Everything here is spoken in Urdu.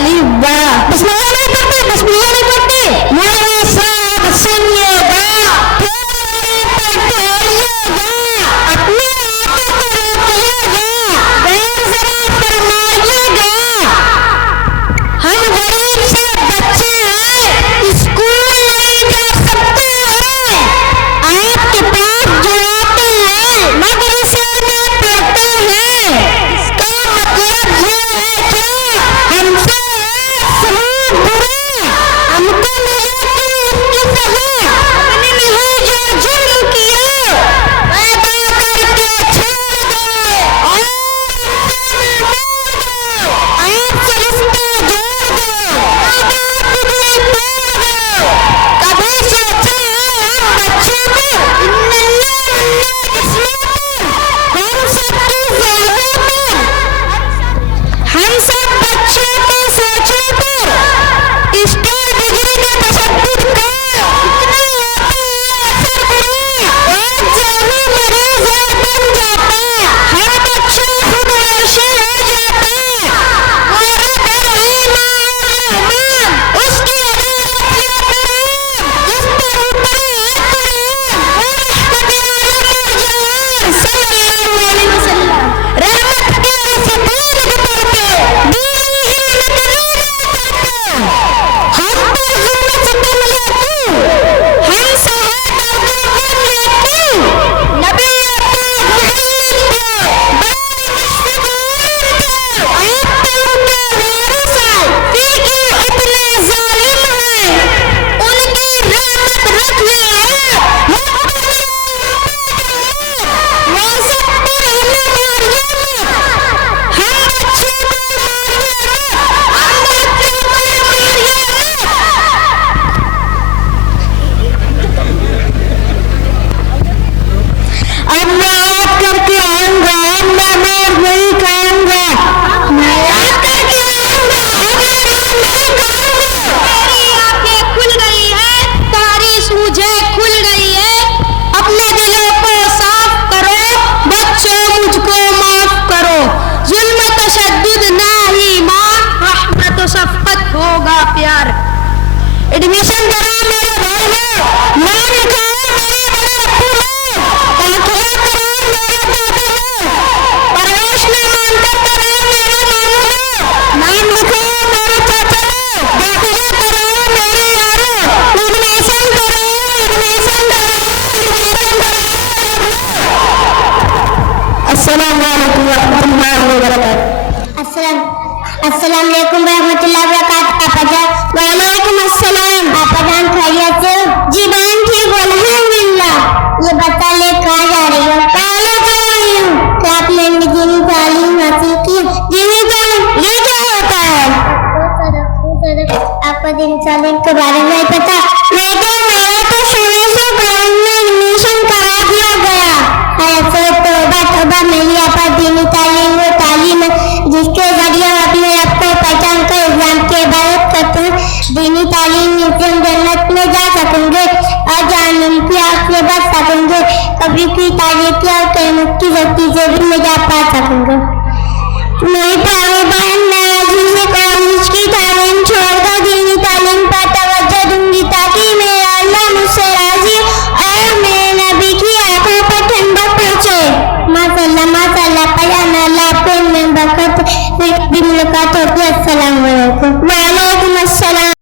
الف با. بسم اللہ نہیں پڑھتے، بسم اللہ نہیں پڑھتے. میرے ساتھ سنیے گا، پھر پڑھتے رہیے گا، اپنے آپ کو روکیے گا، غیر ذرا فرمائیے گا. ہم غریب سے بچے ہیں، اسکول نہیں جا سکتے ہیں، آپ کے پاس جو آتے ہیں مدرسے میں پڑھتے ہیں. اس کا مطلب یہ ہے کہ ہم سے سلوک برا، ہم کو نہیں کہ اس کی سزا، ہم نے نہیں جو جرم کیا پیدا کر کے چھوڑ دو اور آپ سے رشتہ جوڑ دو، آداب بھی توڑ دو. کبھی سوچا ہے ہم بچوں کو ان اللہ جسموں پر، ہم سب کی ذہنوں پر، ہم سب بچوں کے سوچوں پر اسٹار ڈگری کے تشدد کا اتنا ہوتا ہے اثر برا، ایک ذہنی مریض بن جاتا ہے، ہر بچہ خود عرشی ہو جاتا ہے. میرا در ایمان رحمان، اس کی عدالت یا قرآن جس پر اترا ہے قرآن، وہ رحمت عالم جہان صلی اللہ علیہ وسلم. رحمت کے ستون اتر کے دین علم قرآن اتر کے ہم پر ظلم ستم لیتی، ہم سے ہے درد و غم لیتی. نبی پاک محمد کو بڑے مشفقان تھے، آپ تو ان کے وارث ہیں، فیکے اتنے ظالم ہیں، ان کی رحمت رکھنے ہے محترم واضح پر ہمیں ماریے مت، ہم بچوں کو ماریے مت، ہم بچوں کو ماریے مت. اب میں یاد کر کے آؤں گا، اب میں مار نہیں کھاؤں گا، میں یاد کر کے آؤں گا، اب میں مار نہیں کھاؤں گا. میری آنکھیں کھل گئی ہیں، تمہاری سوجھیں کھل گئی ہے، اپنے دلوں کو صاف کرو، بچوں مجھ کو معاف کرو. ظلم و تشدد نہ ہی مان، رحمت و شفقت ہوگا پیار. ایڈمیشن کرا میرے بھائی ہو، نام لکھاؤ میرے بڑے ابو ہو، داخلہ کراؤ میرے دادا ہو، پرورش میں مانتا کراؤ میرے ماموں ہو، نام لکھاؤ میرے چاچا ہو، داخلہ کراؤ میرے یارو، ایڈمیشن کراؤ ایڈمیشن کراؤ ایڈمیشن کراؤ. السلام علیکم ورحمۃ اللہ وبرکاتہ. السلام علیکم ورحمۃ اللہ وبرکاتہ. آپا جان. وعلیکم السلام. آپا جان خیریت سے ہو؟ جی بہن ٹھیک ہو الحمدللہ. یہ بتا لے کہاں جا رہی ہو؟ کالج جا رہی ہوں. کیا آپ نے دینی تعلیم حاصل کی؟ دینی تعلیم یہ کیا ہوتا ہے؟ آپ کو دینی تعلیم کے بارے میں پتا؟ لیکن میرا تو شروع سے قرآن میں ایڈمیشن کرا دیا گیا ہے. توبہ توبہ میری آپا دینی تعلیم وہ تعلیم ہے جس کے ذریعے ہم اپنے رب کو پہچان کر اسلام کی عبادت کرتے ہیں. دینی تعلیم سے ہم جنت میں جا سکیں گے اور جہنم کی آگ سے بچ سکیں گے، قبر کی تاریکی اور قیامت کی سختی سے بھی نجات پا سکیں گے. میری پیارے بہن، میں آج سے کالج کی تعلیم چھوڑ کر دینی تعلیم پر توجہ دوں گی تاکہ میرا اللہ مجھ سے راضی اور میرے نبی کی آنکھوں پر ٹھنڈک پہنچے. ماشاء اللہ پڑھانا اللہ آپ کو ان میں برکت بھی ملاقات ہوتی ہے. السلام علیکم.